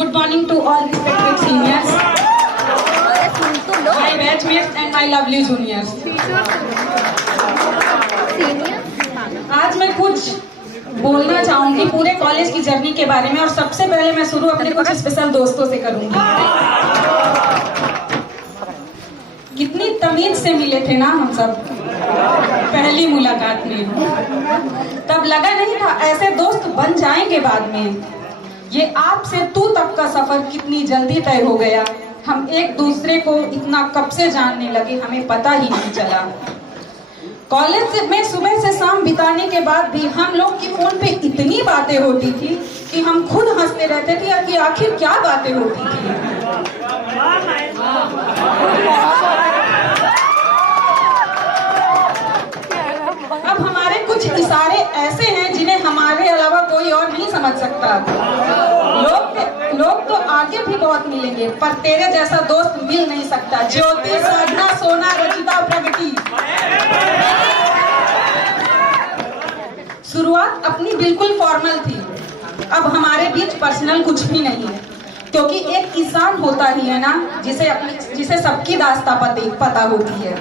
Good morning to all respected seniors, my batchmates and my lovely juniors. आज मैं कुछ बोलना चाहूंगी पूरे कॉलेज की जर्नी के बारे में और सबसे पहले मैं शुरू अपने कुछ स्पेशल दोस्तों से करूंगी। कितनी तमीज से मिले थे ना हम सब पहली मुलाकात में, तब लगा नहीं था ऐसे दोस्त बन जाएंगे बाद में। ये आप से तू तक का सफर कितनी जल्दी तय हो गया। हम एक दूसरे को इतना कब से जानने लगे हमें पता ही नहीं चला। कॉलेज में सुबह से शाम बिताने के बाद भी हम लोग की फोन पे इतनी बातें होती थी कि हम खुद हंसते रहते थे कि आखिर क्या बातें होती थी। अब हमारे कुछ इशारे ऐसे हैं जिन्हें हमारे अलावा कोई और नहीं समझ सकता। लोग तो आगे भी बहुत मिलेंगे पर तेरे जैसा दोस्त मिल नहीं सकता। ज्योति, साधना, सोना, रचिता, प्रगति। शुरुआत अपनी बिल्कुल फॉर्मल थी। अब हमारे बीच पर्सनल कुछ भी नहीं है, क्योंकि एक इंसान होता ही है ना जिसे सबकी दास्तां पता होती है,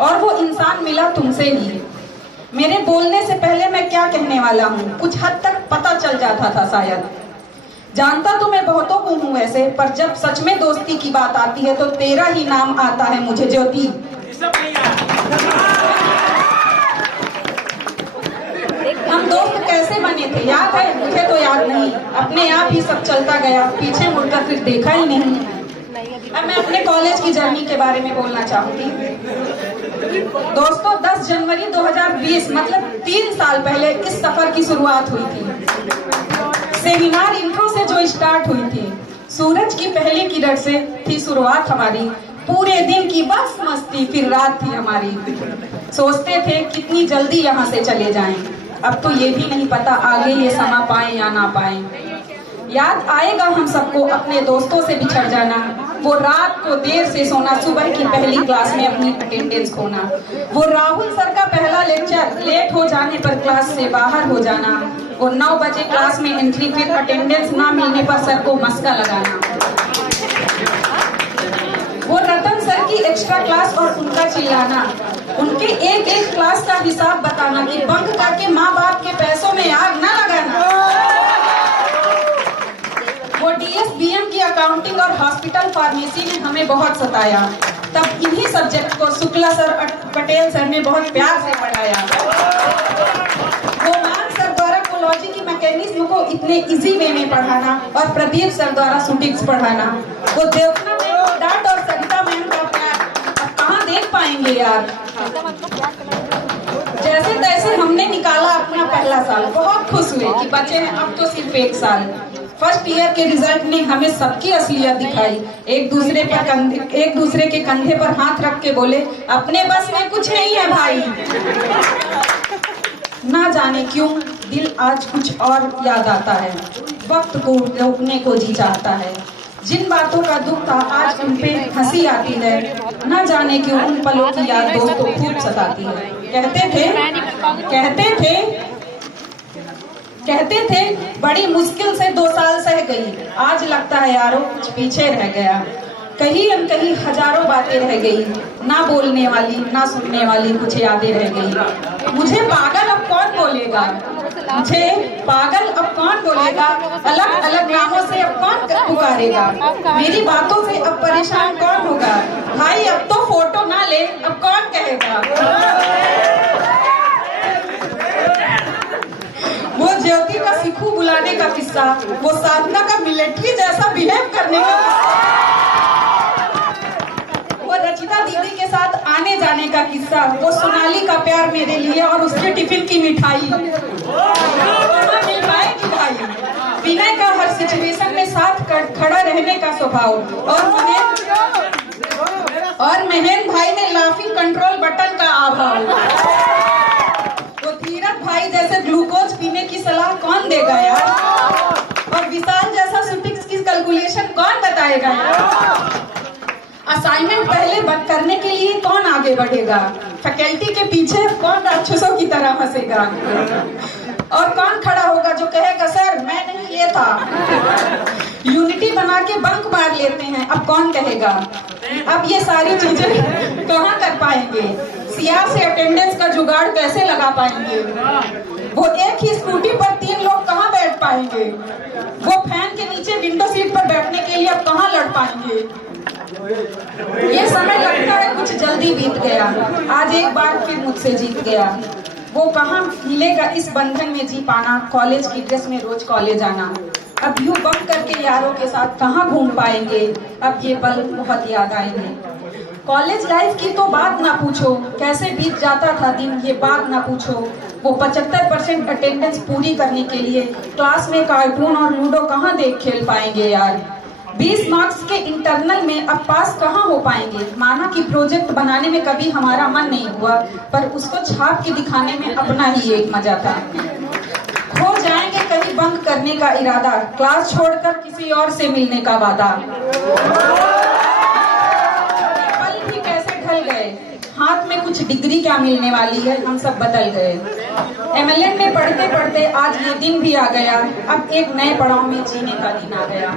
और वो इंसान मिला तुमसे ही। मेरे बोलने से पहले मैं क्या कहने वाला हूँ कुछ हद तक पता चल जाता था शायद। जानता तो मैं बहुतों को हूँ वैसे, पर जब सच में दोस्ती की बात आती है तो तेरा ही नाम आता है मुझे, ज्योति। हम दोस्त कैसे बने थे याद है? मुझे तो याद नहीं, अपने आप ही सब चलता गया, पीछे मुड़कर फिर देखा ही नहीं। अब मैं अपने कॉलेज की जर्नी के बारे में बोलना चाहूंगी। दोस्तों 10 जनवरी 2020 मतलब 3 साल पहले इस सफर की शुरुआत हुई थी। सेमिनार इंट्रो से जो स्टार्ट हुई थी, सूरज की पहली किरण से थी शुरुआत हमारी। पूरे दिन की बस मस्ती, फिर रात थी हमारी। सोचते थे कितनी जल्दी यहाँ से चले जाएं। अब तो ये भी नहीं पता आगे ये समा पाए या ना पाए। याद आएगा हम सबको अपने दोस्तों से बिछड़ जाना, वो रात को देर से सोना, सुबह की पहली क्लास में अपनी अटेंडेंस खोना, वो राहुल सर का पहला लेक्चर लेट हो जाने पर क्लास से बाहर हो जाना, वो 9 बजे क्लास में एंट्री, फिर अटेंडेंस ना मिलने पर सर को मस्का लगाना, वो रतन सर की एक्स्ट्रा क्लास और उनका चिल्लाना, उनके एक एक क्लास का हिसाब बताना कि बंक करके माँ बाप के पैसों में आग ना लगाना, वो डीएस बीएम की अकाउंटिंग और हॉस्पिटल फार्मेसी ने हमें बहुत सताया। तब इन्हीं सब्जेक्ट को शुक्ला सर और पटेल सर ने बहुत प्यार से पढ़ाया। वो मान सर द्वारा कोलॉजी की मैकेनिज्म को इतने इजी वे में पढ़ाना और प्रदीप सर द्वारा शूटिंग्स पढ़ाना, वो देवना में डांट और सरिता मैम का प्यार अब कहाँ देख पाएंगे यार। जैसे तैसे हमने निकाला अपना पहला साल, बहुत खुश हुए कि बचे हैं अब तो सिर्फ 1 साल। फर्स्ट ईयर के रिजल्ट ने हमें सबकी असलियत दिखाई। एक दूसरे के कंधे पर हाथ रख के बोले अपने बस में कुछ नहीं है भाई। ना जाने क्यों दिल आज कुछ और याद आता है, वक्त को रोकने को जी चाहता है। जिन बातों का दुख था आज उन पे हंसी आती है। ना जाने क्यों उन पलों की याद दोस्तों खूब सताती है। कहते थे बड़ी मुश्किल से 2 साल सह गई, आज लगता है यारो कुछ पीछे रह गया। कहीं अनकहीं हजारों बातें रह गई, ना बोलने वाली ना सुनने वाली कुछ यादें रह गई। मुझे पागल अब कौन बोलेगा, अलग अलग नामों से अब कौन पुकारेगा, मेरी बातों से अब परेशान कौन होगा। भाई अब तो फोटो ना ले अब कौन कहेगा। वो ज्योति का सिखू बुलाने का किस्सा, वो साधना का मिलिट्री जैसा बिहेव करने का किस्सा, वो रचिता दीदी के साथ आने जाने का किस्सा, वो सोनाली का प्यार मेरे लिए और उसके टिफिन की मिठाई, भाई विनय का हर सिचुएशन में साथ खड़ा रहने का स्वभाव, और महेंद्र भाई में लाफिंग कंट्रोल बटन का अभाव, वो धीरज भाई जैसे ग्लूकोज पीने की सलाह कौन देगा यार, और विशाल जैसा शूटिंग्स की कैलकुलेशन कौन बताएगा यार। असाइनमेंट पहले करने के लिए कौन आगे बढ़ेगा, फैकल्टी के पीछे कौन राक्षसों की तरह हंसेगा, और कौन खड़ा होगा जो कहेगा सर मैं नहीं ये था। यूनिटी के बंक मार लेते हैं, अब कौन कहेगा? अब ये सारी चीजें कहाँ कर पाएंगे? सीआर से अटेंडेंस का जुगाड़ कैसे लगा पाएंगे? वो एक ही स्कूटी पर 3 लोग कहाँ बैठ पाएंगे? वो फैन के नीचे विंडो सीट पर बैठने के लिए अब कहाँ लड़ पाएंगे? ये समय लगता है कुछ जल्दी बीत गया, आज एक बार फिर मुझसे जीत गया। वो कहाँ मिलेगा इस बंधन में जी पाना, कॉलेज की ड्रेस में रोज कॉलेज आना। अब यूं बंक करके यारों के साथ कहाँ घूम पाएंगे? अब ये पल बहुत याद आएंगे। कॉलेज लाइफ की तो बात ना पूछो, कैसे बीत जाता था दिन ये बात ना पूछो। वो 75% अटेंडेंस पूरी करने के लिए क्लास में कार्टून और लूडो कहाँ देख खेल पाएंगे यार। 20 मार्क्स के इंटरनल में अब पास कहाँ हो पाएंगे? माना कि प्रोजेक्ट बनाने में कभी हमारा मन नहीं हुआ, पर उसको छाप के दिखाने में अपना ही एक मजा था। खो जाएंगे कहीं बंक करने का इरादा, क्लास छोड़कर किसी और से मिलने का वादा। पल भी कैसे ढल गए, हाथ में कुछ डिग्री क्या मिलने वाली है, हम सब बदल गए। एमएलएन में पढ़ते पढ़ते आज ये दिन भी आ गया, अब एक नए पड़ाव में जीने का दिन आ गया।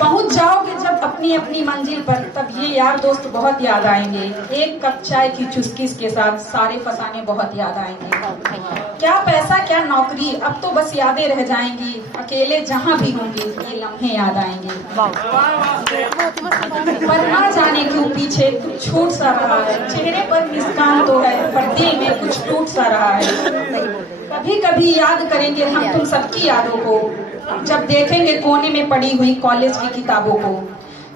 पहुंच जाओगे जब अपनी अपनी मंजिल पर, तब ये यार दोस्त बहुत याद आएंगे। एक कप चाय की चुस्की के साथ सारे फसाने बहुत याद आएंगे। क्या पैसा क्या नौकरी, अब तो बस यादें रह जाएंगी। अकेले जहां भी होंगे ये लम्हे याद आएंगे। पर ना जाने क्यों पीछे कुछ छूट सा रहा है, चेहरे पर मुस्कान तो है पर दिल में कुछ टूट सा रहा है। कभी कभी याद करेंगे हम तुम सबकी यादों को, जब देखेंगे कोने में पड़ी हुई कॉलेज की किताबों को।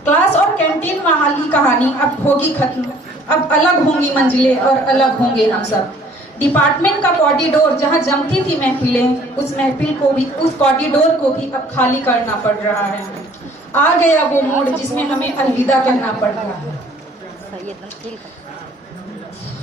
क्लास और कैंटीन वाली कहानी अब होगी खत्म, अब अलग होंगी मंजिलें और अलग होंगे हम सब। डिपार्टमेंट का कॉरिडोर जहां जमती थी महफिलें, उस महफिल को भी, उस कॉरिडोर को भी अब खाली करना पड़ रहा है। आ गया वो मोड़ जिसमें हमें अलविदा कहना पड़ रहा है।